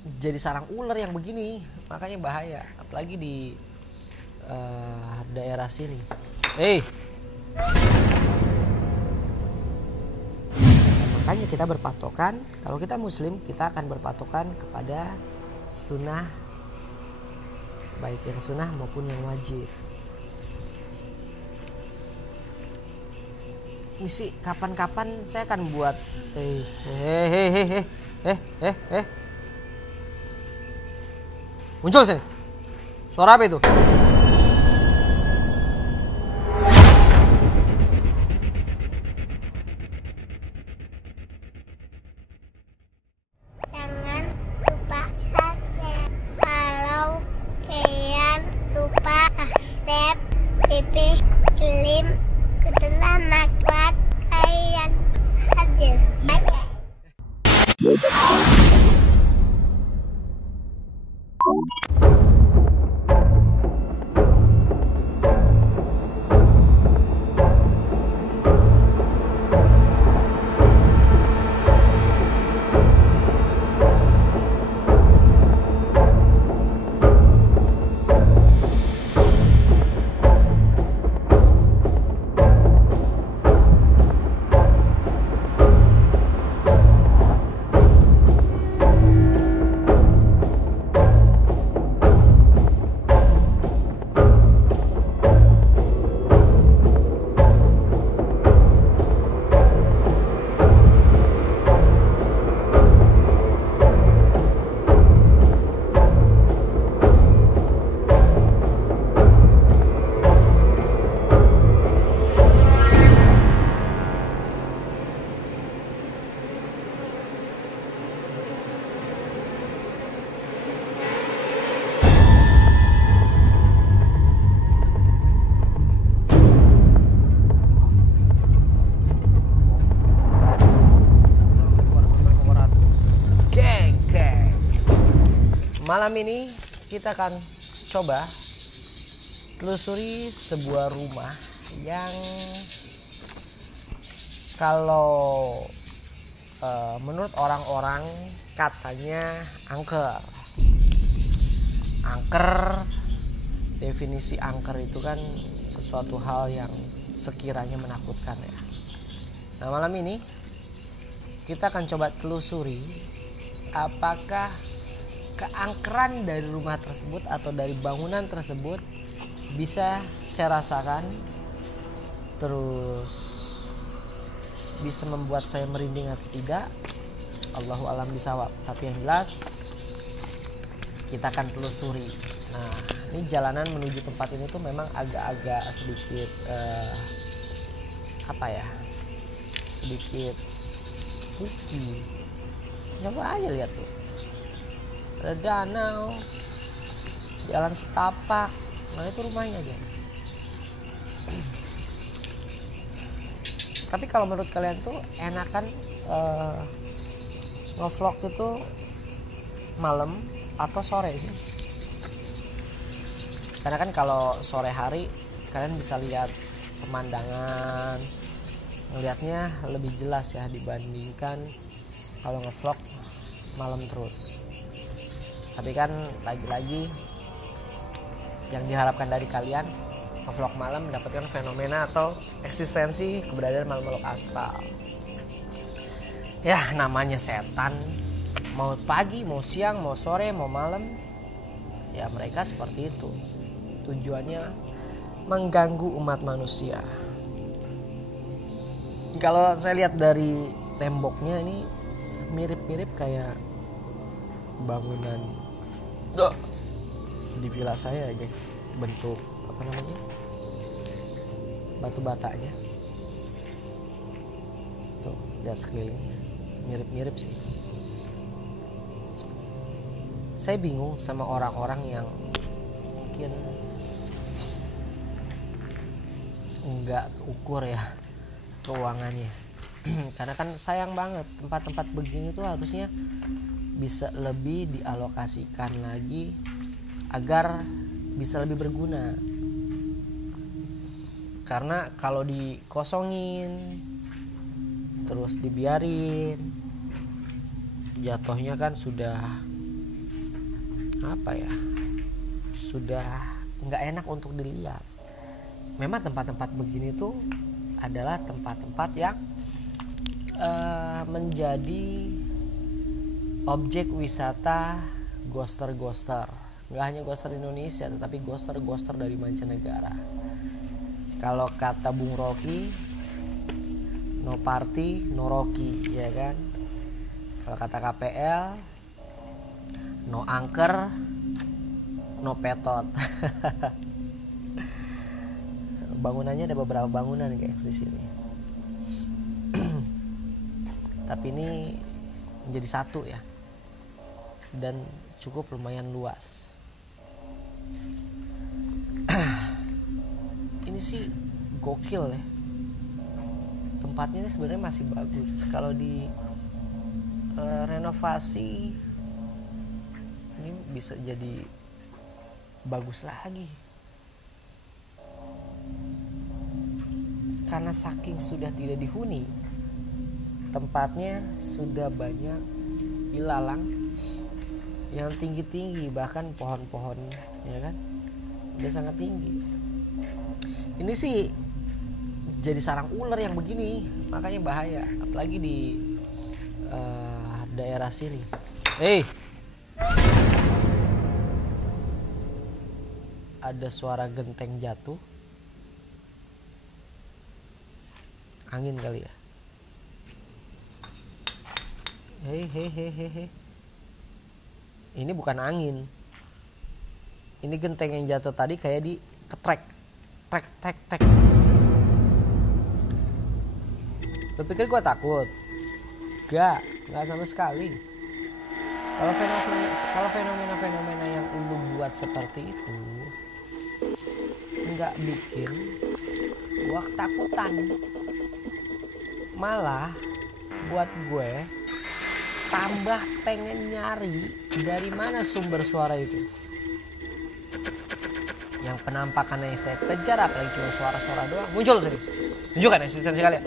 jadi sarang ular yang begini, makanya bahaya, apalagi di daerah sini. Makanya kita berpatokan, kalau kita muslim kita akan berpatokan kepada sunnah, baik yang sunnah maupun yang wajib. Misi kapan-kapan saya akan buat muncul sini. Suara apa itu? Jangan lupa subscribe. Kalau kalian lupa subscribe, Pipi Slim ketelan kuat kalian hadir. Bye. Malam ini kita akan coba telusuri sebuah rumah yang kalau menurut orang-orang katanya angker. Angker, definisi angker itu kan sesuatu hal yang sekiranya menakutkan ya. Nah, malam ini kita akan coba telusuri apakah keangkeran dari rumah tersebut atau dari bangunan tersebut bisa saya rasakan, terus bisa membuat saya merinding atau tidak. Allahu a'lam bishawab. Tapi yang jelas kita akan telusuri. Nah, ini jalanan menuju tempat ini tuh memang agak-agak sedikit sedikit spooky. Coba aja lihat tuh. Ada danau, jalan setapak. Nah, itu rumahnya guys. Tapi kalau menurut kalian tuh enakan nge-vlog itu malam atau sore sih? Karena kan kalau sore hari kalian bisa lihat pemandangan, ngelihatnya lebih jelas ya dibandingkan kalau nge-vlog malam terus. Tapi kan lagi-lagi yang diharapkan dari kalian vlog malam mendapatkan fenomena atau eksistensi keberadaan makhluk astral. Ya, namanya setan, mau pagi, mau siang, mau sore, mau malam, ya mereka seperti itu. Tujuannya mengganggu umat manusia. Kalau saya lihat dari temboknya ini mirip-mirip kayak bangunan di villa saya guys, bentuk apa namanya, batu batanya tuh, lihat sekelilingnya mirip-mirip sih. Saya bingung sama orang-orang yang mungkin nggak ukur ya keuangannya. Karena kan sayang banget tempat-tempat begini tuh harusnya bisa lebih dialokasikan lagi agar bisa lebih berguna. Karena kalau dikosongin terus dibiarin, jatuhnya kan sudah apa ya, sudah nggak enak untuk dilihat. Memang tempat-tempat begini tuh adalah tempat-tempat yang menjadi objek wisata ghoster. Nggak hanya ghoster Indonesia, tetapi ghoster dari mancanegara. Kalau kata Bung Rocky, no party, no Rocky, ya kan? Kalau kata KPL, no angker, no petot. Bangunannya ada beberapa bangunan guys di sini. Tapi ini menjadi satu ya. Dan cukup lumayan luas. Ini sih gokil ya. Tempatnya ini sebenarnya masih bagus. Kalau di renovasi ini bisa jadi bagus lagi. Karena saking sudah tidak dihuni, tempatnya sudah banyak ilalang yang tinggi-tinggi, bahkan pohon-pohon ya kan udah sangat tinggi. Ini sih jadi sarang ular yang begini, makanya bahaya, apalagi di daerah sini. Ada suara genteng jatuh, angin kali ya. Ini bukan angin, ini genteng yang jatuh tadi kayak di ketrek, tek. Lu pikir gue takut? Gak sama sekali. Kalau fenomena yang lu buat seperti itu nggak bikin gue ketakutan, malah buat gue tambah pengen nyari dari mana sumber suara itu. Yang penampakannya saya kejar, apalagi cuma suara-suara doang, muncul sini. Tunjukkan eksistensi kalian.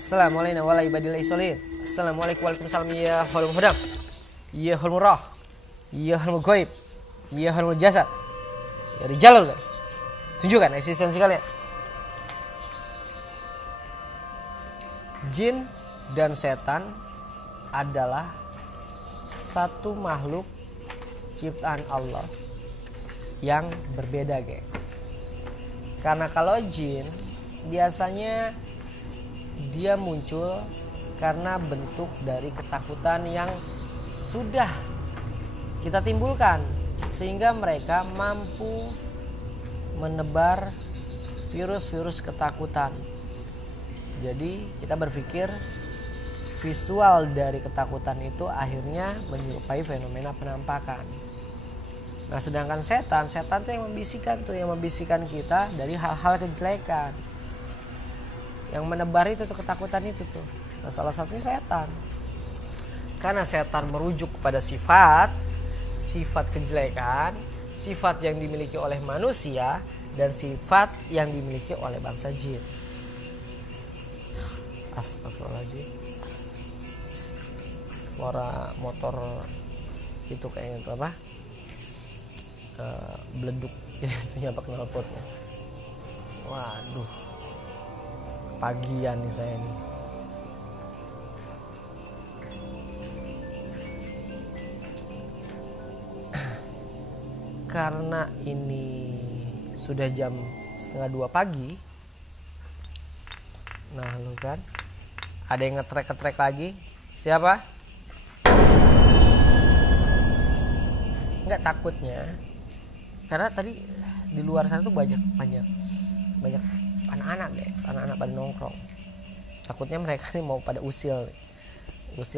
Assalamualaikum warahmatullahi wabarakatuh. Assalamualaikum warahmatullahi wabarakatuh. Ya hulul hudam, ya hulul murah, ya hulul goib, ya hulul jasad, ya rijalul. Tunjukkan eksistensi kalian. Jin dan setan adalah satu makhluk ciptaan Allah yang berbeda guys. Karena kalau jin biasanya dia muncul karena bentuk dari ketakutan yang sudah kita timbulkan, sehingga mereka mampu menebar virus-virus ketakutan. Jadi kita berpikir visual dari ketakutan itu akhirnya menyerupai fenomena penampakan. Nah, sedangkan setan tuh yang membisikkan kita dari hal-hal kejelekan. Yang menebar itu tuh ketakutan itu tuh. Nah, salah satunya setan. Karena setan merujuk kepada sifat kejelekan, sifat yang dimiliki oleh manusia dan sifat yang dimiliki oleh bangsa jin. Astagfirullahaladzim. Suara motor itu kayaknya itu apa? Beleduk itu nyapa knalpotnya. Waduh. Kepagian nih saya nih. Karena ini sudah jam 1:30 pagi. Nah, lu kan ada yang ngetrek lagi. Siapa? Enggak, takutnya karena tadi di luar sana tuh banyak anak-anak guys, anak-anak pada nongkrong. Takutnya mereka nih mau pada usil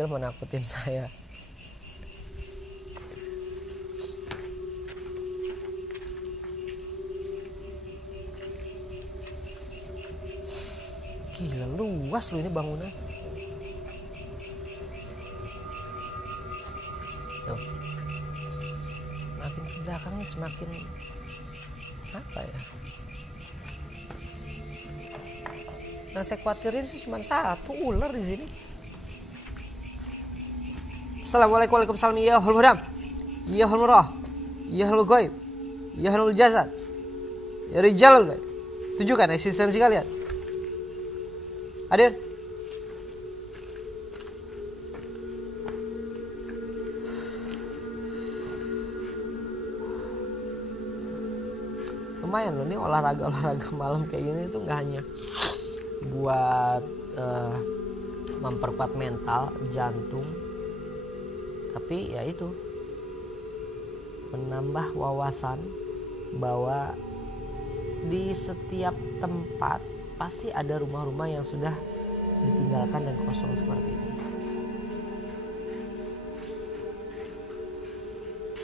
menakutin saya. Gila, luas loh ini bangunan. Tuh. Makin ke belakang nih semakin apa ya? Yang saya khawatirin sih cuma satu ular di sini. Assalamualaikum warahmatullahi wabarakatuh. Ya hul mudam, ya hul murah, ya hul goib, ya hul jasad, ya rijalul gaib. Tunjukkan eksistensi kalian. Hadir. Lumayan loh, ini olahraga malam kayak gini tuh nggak hanya buat memperkuat mental, jantung, tapi ya itu menambah wawasan bahwa di setiap tempat pasti ada rumah-rumah yang sudah ditinggalkan dan kosong seperti ini.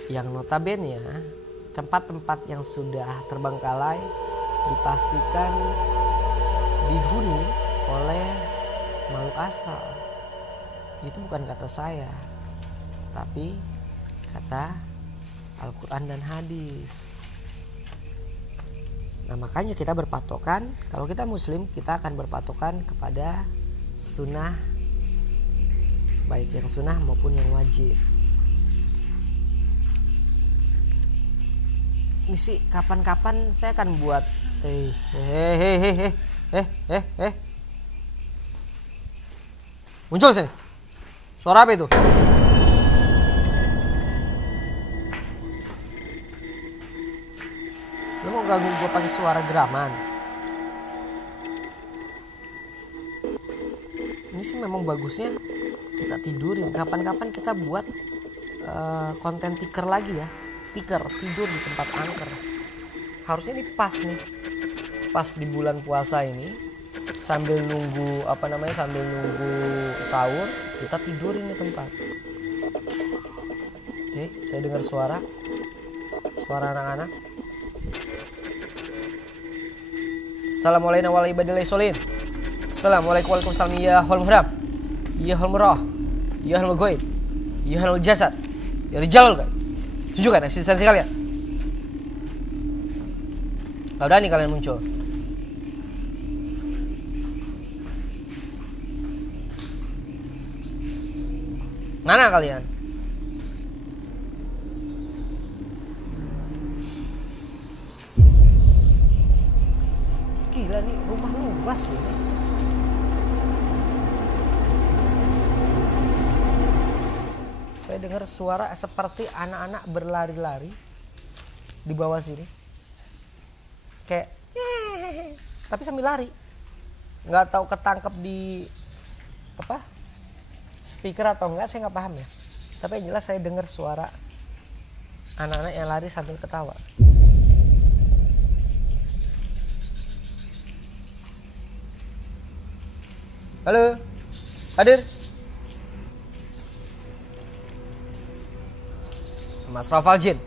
Yang notabene tempat-tempat yang sudah terbengkalai dipastikan dihuni oleh makhluk astral. Itu bukan kata saya, tapi kata Al-Quran dan hadis. Nah makanya kita berpatokan, kalau kita muslim kita akan berpatokan kepada sunnah, baik yang sunnah maupun yang wajib. Misi kapan-kapan saya akan buat muncul sini. Suara apa itu? Lu mau ganggu gue pakai suara geraman? Ini sih memang bagusnya kita tidurin. Kapan-kapan kita buat konten tiker lagi ya. Tiker tidur di tempat angker. Harusnya ini pas nih. Pas di bulan puasa ini sambil nunggu sambil nunggu sahur kita tidurin di tempat. Saya dengar suara anak-anak. Assalamualaikum warahmatullahi wabarakatuh. Assalamualaikum warahmatullahi wabarakatuh. Ya hul muhdam, ya hul murah, ya hul goib, ya hul jasad, ya rijalul gaib. Tunjukkan eksistensi kalian. Gak berani kalian muncul. Mana kalian? Gila nih, rumah luas loh ini. Saya dengar suara seperti anak-anak berlari-lari di bawah sini. Kayak tapi sambil lari. Nggak tahu ketangkep di speaker atau enggak, saya nggak paham ya. Tapi yang jelas saya dengar suara anak-anak yang lari sambil ketawa. Halo, hadir. Mas Rafal Jin.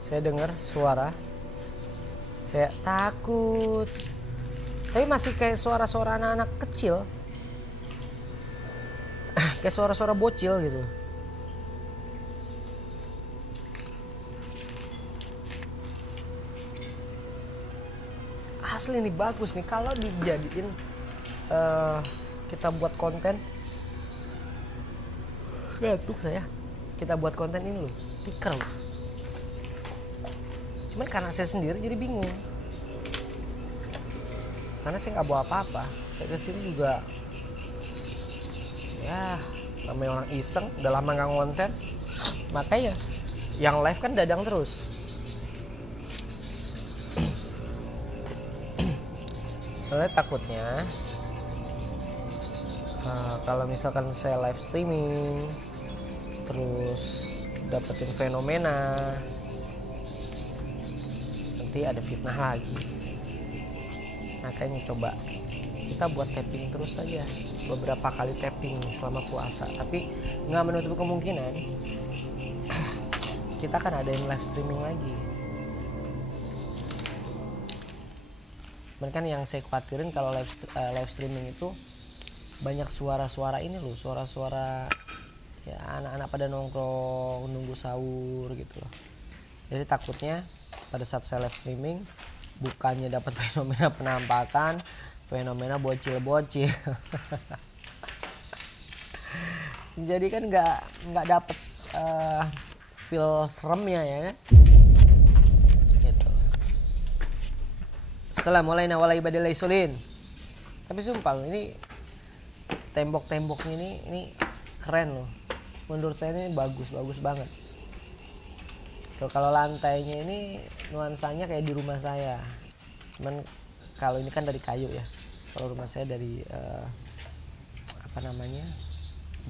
Saya dengar suara kayak takut, tapi masih kayak suara-suara anak-anak kecil, kayak suara-suara bocil gitu. Asli nih bagus nih kalau dijadiin kita buat konten. Ngantuk saya. Kita buat konten ini loh, tiker loh. Cuman karena saya sendiri jadi bingung. Karena saya nggak bawa apa-apa. Saya kesini juga ya namanya orang iseng, udah lama nggak ngonten. Makanya yang live kan dadang terus. Soalnya takutnya kalau misalkan saya live streaming terus dapetin fenomena, nanti ada fitnah lagi. Makanya coba kita buat tapping terus saja, beberapa kali tapping selama puasa. Tapi nggak menutup kemungkinan kita akan adain live streaming lagi. Kan yang saya khawatirin kalau live streaming itu banyak suara-suara ini loh, suara-suara ya anak-anak pada nongkrong nunggu sahur gitu loh. Jadi takutnya pada saat saya live streaming bukannya dapat fenomena penampakan, fenomena bocil-bocil. Jadi kan nggak dapet feel seremnya ya kan. Gitu. Assalamualaikum warahmatullahi wabarakatuh. Tapi sumpah loh, ini tembok-temboknya ini keren loh. Menurut saya ini bagus banget. Tuh, kalau lantainya ini nuansanya kayak di rumah saya. Cuman kalau ini kan dari kayu ya. Kalau rumah saya dari apa namanya?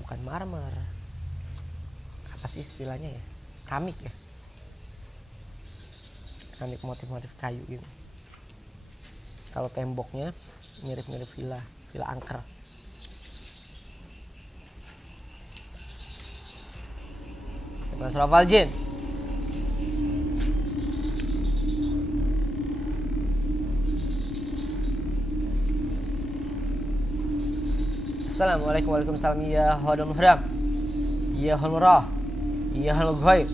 Bukan marmer. Apa sih istilahnya ya? Keramik ya. Keramik motif-motif kayu gitu. Kalau temboknya mirip-mirip villa angker. Mas Rafal Jin. Assalamualaikum warahmatullahi wabarakatuh. Ya hodul muhram, ya hodul murah, ya hodul ghaib,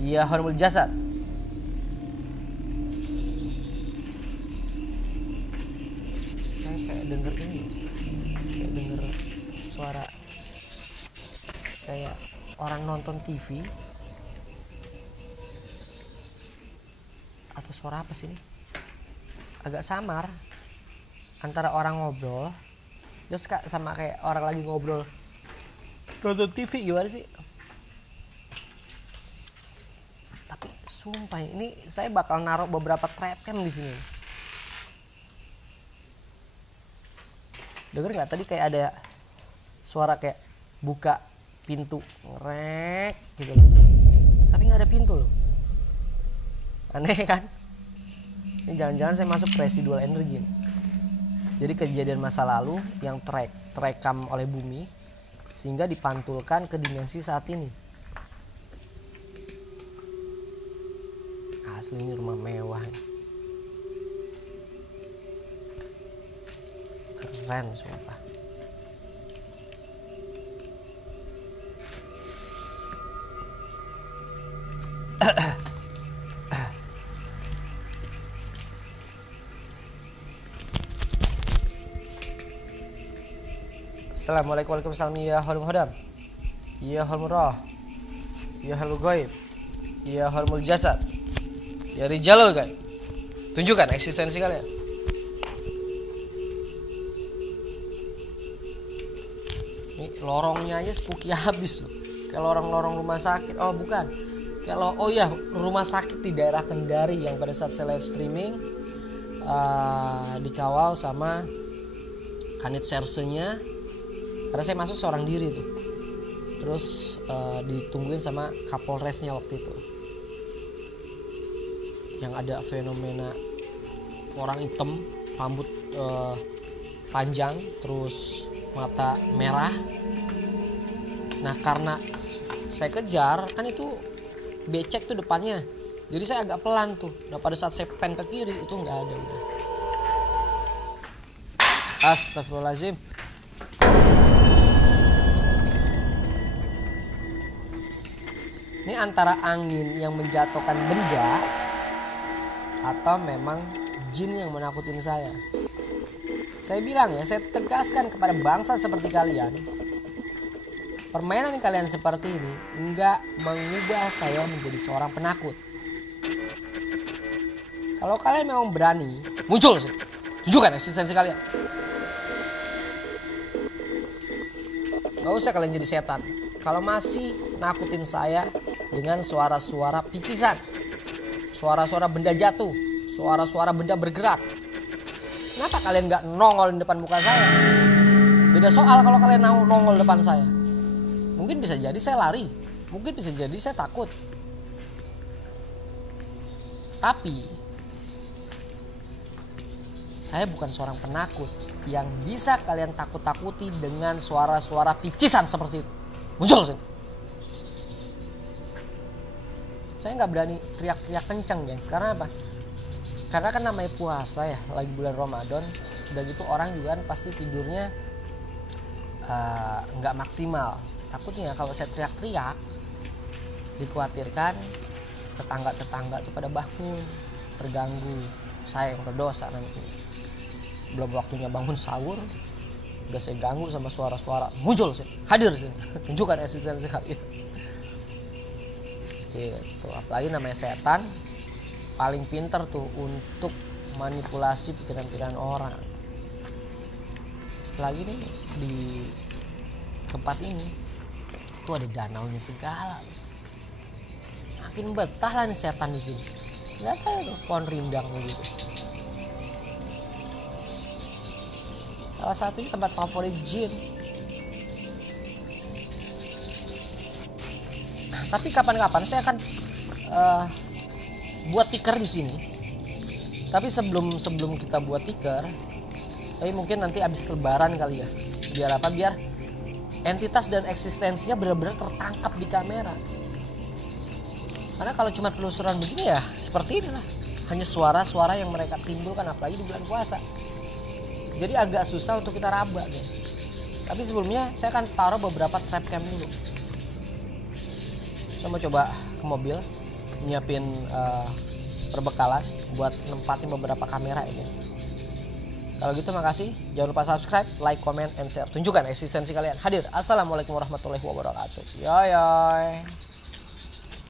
ya hodul jasad. Denger ini, kayak denger suara kayak orang nonton TV atau suara apa sih ini? Agak samar antara orang ngobrol terus sama kayak orang lagi ngobrol nonton TV, gimana sih? Tapi sumpah ini saya bakal naruh beberapa trap cam di sini. Dengar nggak tadi kayak ada suara kayak buka pintu ngerek gitu loh, tapi nggak ada pintu loh, aneh kan? Ini jangan-jangan saya masuk residual energi nih. Jadi kejadian masa lalu yang terekam oleh bumi sehingga dipantulkan ke dimensi saat ini. Asli ini rumah mewah ya. Keren sumpah. Assalamualaikum warahmatullahi wabarakatuh. Ya hormul hodam, ya hormul roh, ya hormul ghaib, ya hormul jasad, ya rijalul ghaib. Tunjukkan eksistensi kalian. Lorongnya aja spooky habis loh. Kayak lorong-lorong rumah sakit. Oh bukan. Oh ya, rumah sakit di daerah Kendari yang pada saat saya live streaming dikawal sama kanit sersenya. Karena saya masuk seorang diri tuh. Terus ditungguin sama kapolresnya waktu itu. Yang ada fenomena orang hitam, rambut panjang, terus mata merah. Nah karena saya kejar, kan itu becek tuh depannya, jadi saya agak pelan tuh. Nah pada saat saya pen ke kiri itu nggak ada udah. Astagfirullahaladzim. Ini antara angin yang menjatuhkan benda atau memang jin yang menakutin saya. Saya bilang ya, saya tegaskan kepada bangsa seperti kalian, permainan kalian seperti ini enggak mengubah saya menjadi seorang penakut. Kalau kalian memang berani, muncul sih, tunjukkan eksistensi kalian. Gak usah kalian jadi setan. Kalau masih nakutin saya dengan suara-suara picisan, suara-suara benda jatuh, suara-suara benda bergerak, kenapa kalian gak nongol di depan muka saya? Beda soal kalau kalian nongol depan saya. Mungkin bisa jadi saya lari, mungkin bisa jadi saya takut. Tapi saya bukan seorang penakut yang bisa kalian takut-takuti dengan suara-suara picisan seperti itu. Muncul sini. Saya gak berani teriak-teriak kencang gengs. Karena apa? Karena kan namanya puasa ya, lagi bulan Ramadan. Udah gitu orang juga kan pasti tidurnya nggak maksimal. Takutnya kalau saya teriak-teriak, dikhawatirkan tetangga-tetangga tuh pada bangun, terganggu, saya yang berdosa nanti. Belum waktunya bangun sahur, udah saya ganggu sama suara-suara, muncul sini, hadir sini, tunjukkan eksistensi kalian. Gitu. Apalagi namanya setan, paling pintar tuh untuk manipulasi pikiran-pikiran orang. Apalagi nih di tempat ini tuh ada danaunya segala. Makin betah lah nih setan di sini. Lihat aja tuh pohon rindang begitu. Salah satunya tempat favorit jin. Tapi kapan-kapan saya akan buat tiker di sini. Tapi sebelum kita buat tiker, tapi mungkin nanti abis lebaran kali ya. Biar apa? Biar entitas dan eksistensinya benar-benar tertangkap di kamera. Karena kalau cuma penelusuran begini ya seperti inilah, hanya suara-suara yang mereka timbulkan, apalagi di bulan puasa. Jadi agak susah untuk kita raba, guys. Tapi sebelumnya saya akan taruh beberapa trap cam dulu. Saya mau coba ke mobil, nyiapin perbekalan buat nempatin beberapa kamera ya, guys. Kalau gitu makasih. Jangan lupa subscribe, like, comment, and share. Tunjukkan eksistensi kalian. Hadir. Assalamualaikum warahmatullahi wabarakatuh. Yoy.